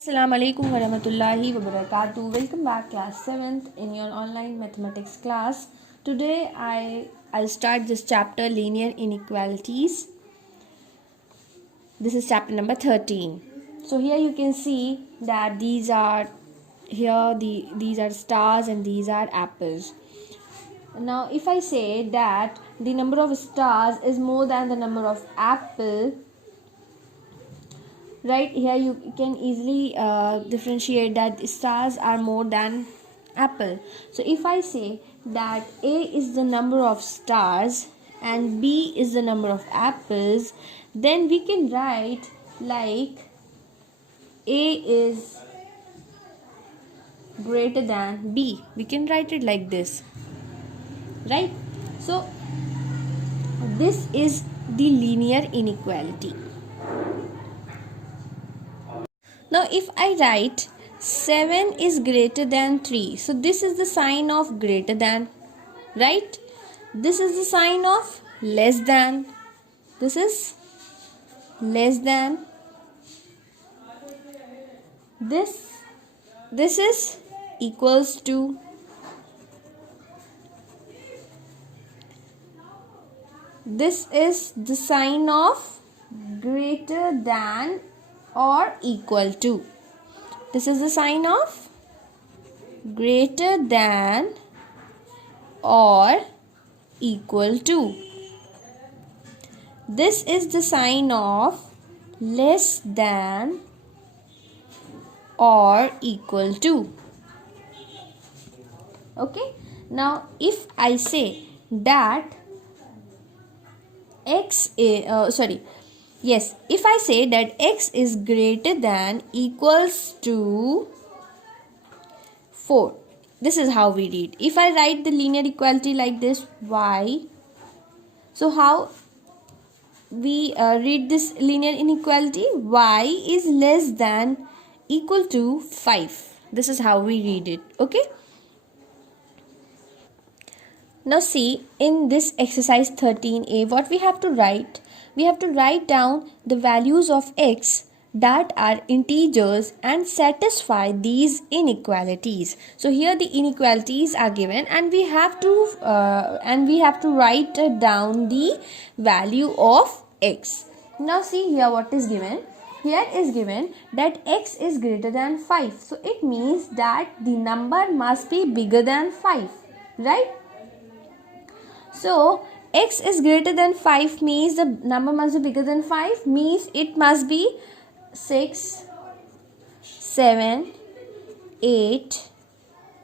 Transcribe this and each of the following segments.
Assalamu alaikum warahmatullahi wabarakatuh. Welcome back class 7th in your online mathematics class. Today I'll start this chapter linear inequalities. This is chapter number 13. So here you can see that these are stars and these are apples. Now if I say that the number of stars is more than the number of apple, right here you can easily differentiate that stars are more than apple. So if I say that a is the number of stars and b is the number of apples, then we can write like a is greater than b. We can write it like this, right? So this is the linear inequality. Now if I write 7 is greater than 3, so this is the sign of greater than, right? This is the sign of less than. This is less than. This is equals to. This is the sign of greater than or equal to. This is the sign of greater than or equal to. This is the sign of less than or equal to. Okay. Now if I say that if I say that x is greater than equals to 4, this is how we read. If I write the linear equality like this, y, so how we read this linear inequality? Y is less than equal to 5. This is how we read it. Okay. Now see, in this exercise 13a, what we have to write? We have to write down the values of x that are integers and satisfy these inequalities. So here the inequalities are given, and we have to write down the value of x. Now see here what is given. Here is given that x is greater than 5. So it means that the number must be bigger than 5, right? So x is greater than 5 means the number must be bigger than 5, means it must be 6, 7, 8,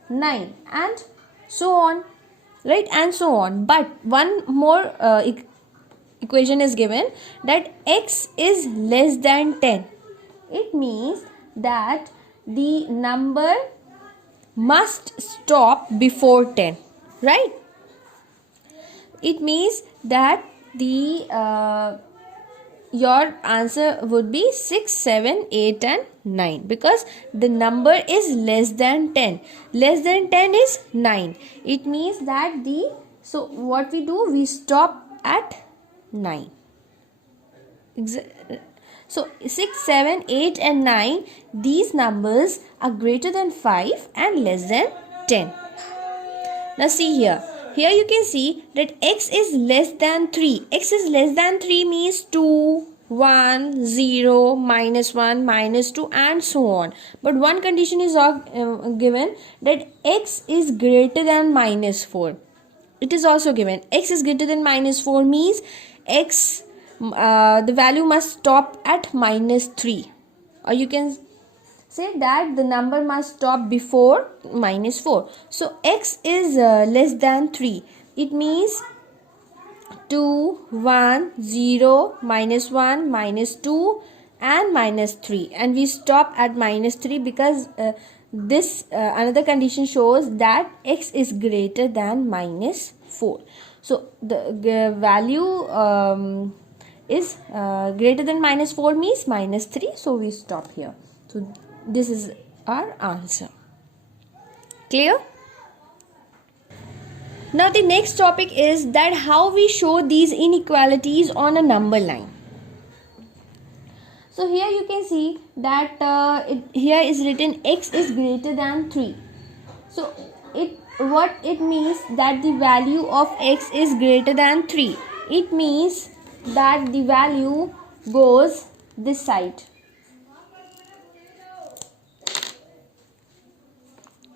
9 and so on, right? And so on. But one more equation is given, that x is less than 10. It means that the number must stop before 10, right? It means that the your answer would be 6, 7, 8 and 9, because the number is less than 10. Less than 10 is 9. It means that so what we do, we stop at 9. So 6, 7, 8 and 9, these numbers are greater than 5 and less than 10. Now see here. Here you can see that x is less than 3. X is less than 3 means 2, 1, 0, minus 1, minus 2 and so on. But one condition is given, that x is greater than minus 4. It is also given. X is greater than minus 4 means x, the value must stop at minus 3. Or you can say that the number must stop before minus 4. So x is less than 3. It means 2, 1, 0, minus 1, minus 2 and minus 3. And we stop at minus 3 because this another condition shows that x is greater than minus 4. So the value is greater than minus 4 means minus 3. So we stop here. So this is our answer. Clear? Now the next topic is that how we show these inequalities on a number line. So here you can see that here is written x is greater than 3. So what it means that the value of x is greater than 3. It means that the value goes this side.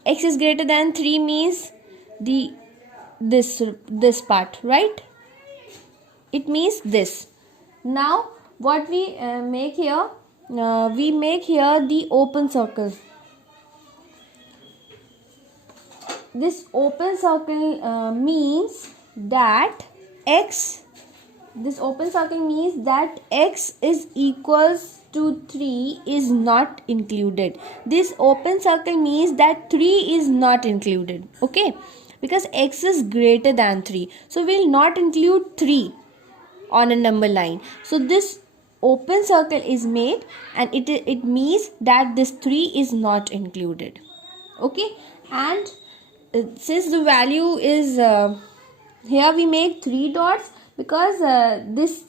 X is greater than 3 means this part, right? It means this. Now what we make here, we make here the open circle. This open circle means that x is equals to 3 is not included. This open circle means that 3 is not included, okay, because x is greater than 3, so we will not include 3 on a number line. So this open circle is made, and it means that this 3 is not included, okay. And since the value is here, we make 3 dots because this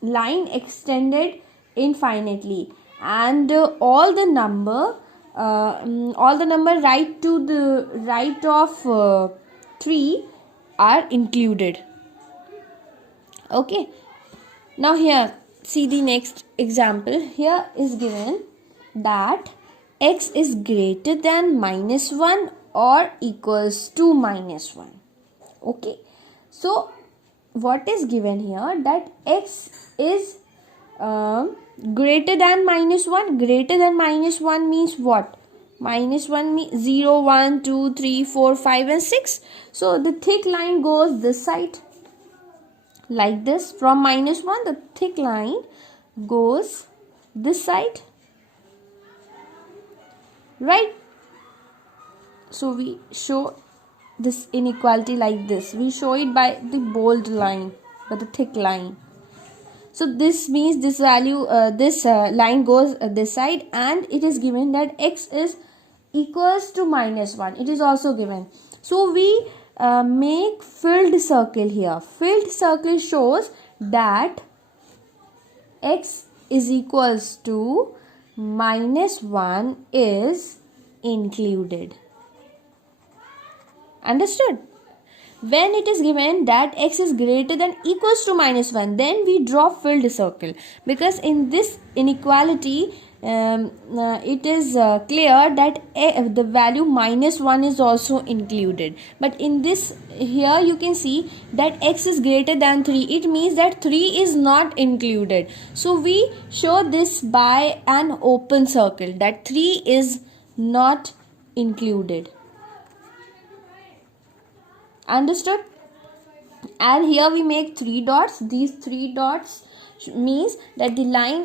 line extended infinitely, and all the number right to the right of 3 are included, okay. Now here, see the next example. Here is given that x is greater than -1 or equals to -1, okay. So what is given here, that x is greater than -1. Greater than -1 means what? -1 means 0, 1, 2, 3, 4, 5 and 6. So the thick line goes this side, like this. From -1, the thick line goes this side, right? So we show this inequality like this. We show it by the bold line, by the thick line. So this means this value, line goes this side, and it is given that x is equals to -1. It is also given. So we make filled circle here. Filled circle shows that x is equals to -1 is included. Understood? When it is given that x is greater than equals to -1, then we draw filled circle, because in this inequality it is clear that the value -1 is also included. But in this, here you can see that x is greater than 3. It means that 3 is not included. So we show this by an open circle, that 3 is not included. Understood? And here we make 3 dots. These 3 dots means that the line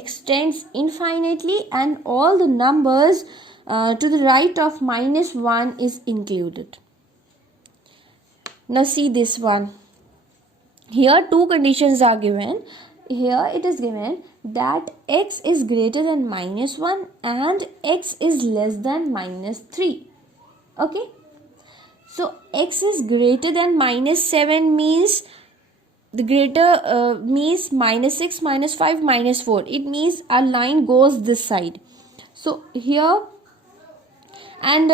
extends infinitely, and all the numbers to the right of -1 is included. Now see this one. Here 2 conditions are given. Here it is given that x is greater than -1 and x is less than -3. Okay. So x is greater than -7 means the greater means -6, -5, -4. It means our line goes this side. So here, and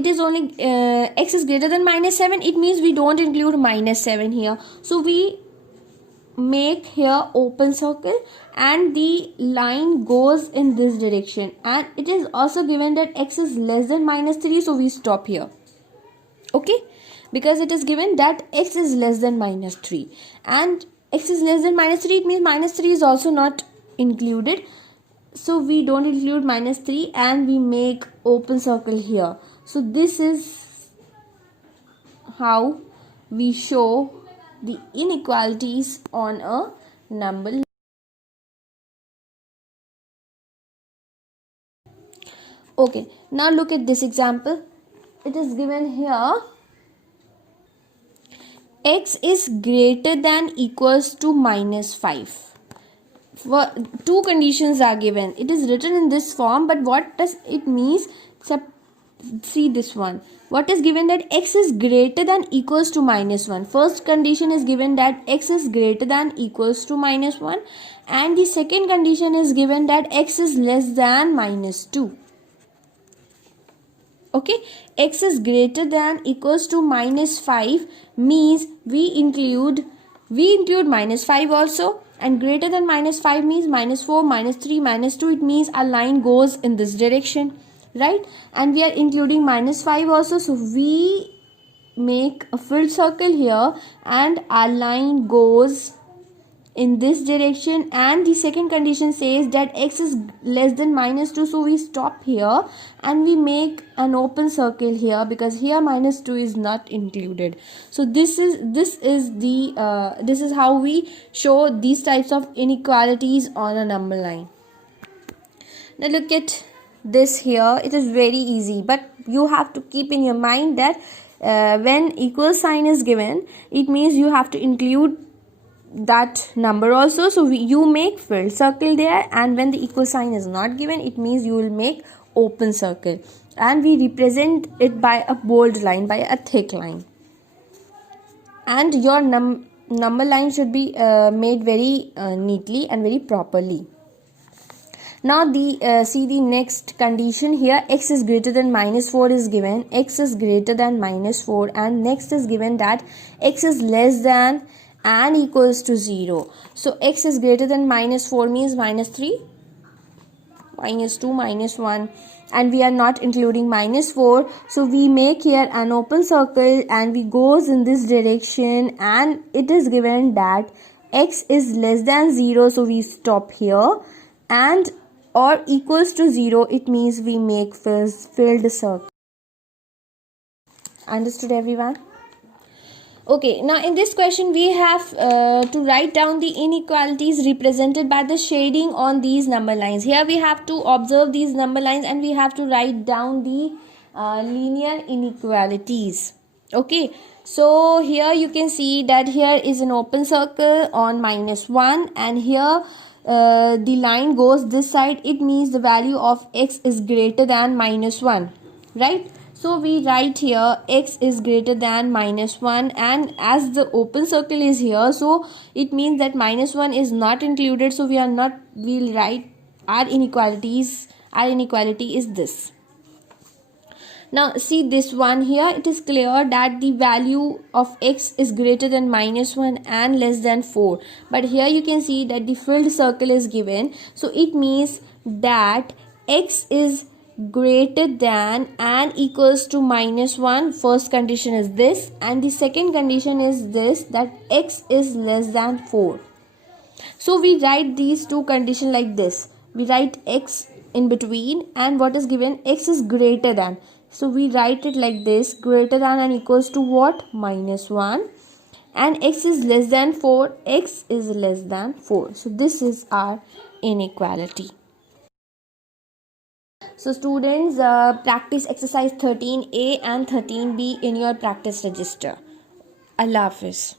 it is only x is greater than -7. It means we don't include -7 here. So we make here open circle, and the line goes in this direction. And it is also given that x is less than -3. So we stop here. Okay, because it is given that x is less than -3, and x is less than -3, it means -3 is also not included. So we don't include -3, and we make open circle here. So this is how we show the inequalities on a number. Okay, now look at this example. It is given here, x is greater than equals to -5. For 2 conditions are given. It is written in this form, but what does it mean? See this one. What is given that x is greater than equals to -1. First condition is given that x is greater than equals to -1, and the second condition is given that x is less than -2. Okay, x is greater than equals to -5 means we include -5 also, and greater than -5 means -4, -3, -2. It means our line goes in this direction, right? And we are including -5 also, so we make a filled circle here and our line goes in this direction. And the second condition says that x is less than -2, so we stop here and we make an open circle here because here -2 is not included. So this is how we show these types of inequalities on a number line. Now look at this here. It is very easy, but you have to keep in your mind that when equal sign is given, it means you have to include that number also. So you make filled circle there, and when the equal sign is not given, it means you will make open circle, and we represent it by a bold line, by a thick line. And your number line should be made very neatly and very properly. Now see the next condition here. X is greater than -4 is given. X is greater than -4, and next is given that x is less than and equals to 0. So x is greater than -4 means -3, -2, -1, and we are not including -4. So we make here an open circle and we goes in this direction, and it is given that x is less than 0, so we stop here, and or equals to 0, it means we make filled circle. Understood, everyone? Okay, now in this question we have to write down the inequalities represented by the shading on these number lines. Here we have to observe these number lines and we have to write down the linear inequalities. Okay, so here you can see that here is an open circle on -1, and here the line goes this side. It means the value of x is greater than -1, right? So we write here x is greater than -1, and as the open circle is here, so it means that -1 is not included, so we'll write our inequalities. Our inequality is this. Now see this one here. It is clear that the value of x is greater than -1 and less than 4, but here you can see that the filled circle is given, so it means that x is greater than and equals to -1. First condition is this, and the second condition is this, that x is less than 4. So we write these two conditions like this. We write x in between, and what is given, x is greater than, so we write it like this, greater than and equals to what, -1, and x is less than 4, x is less than 4. So this is our inequality. So students, practice exercise 13A and 13B in your practice register. Allah Hafiz.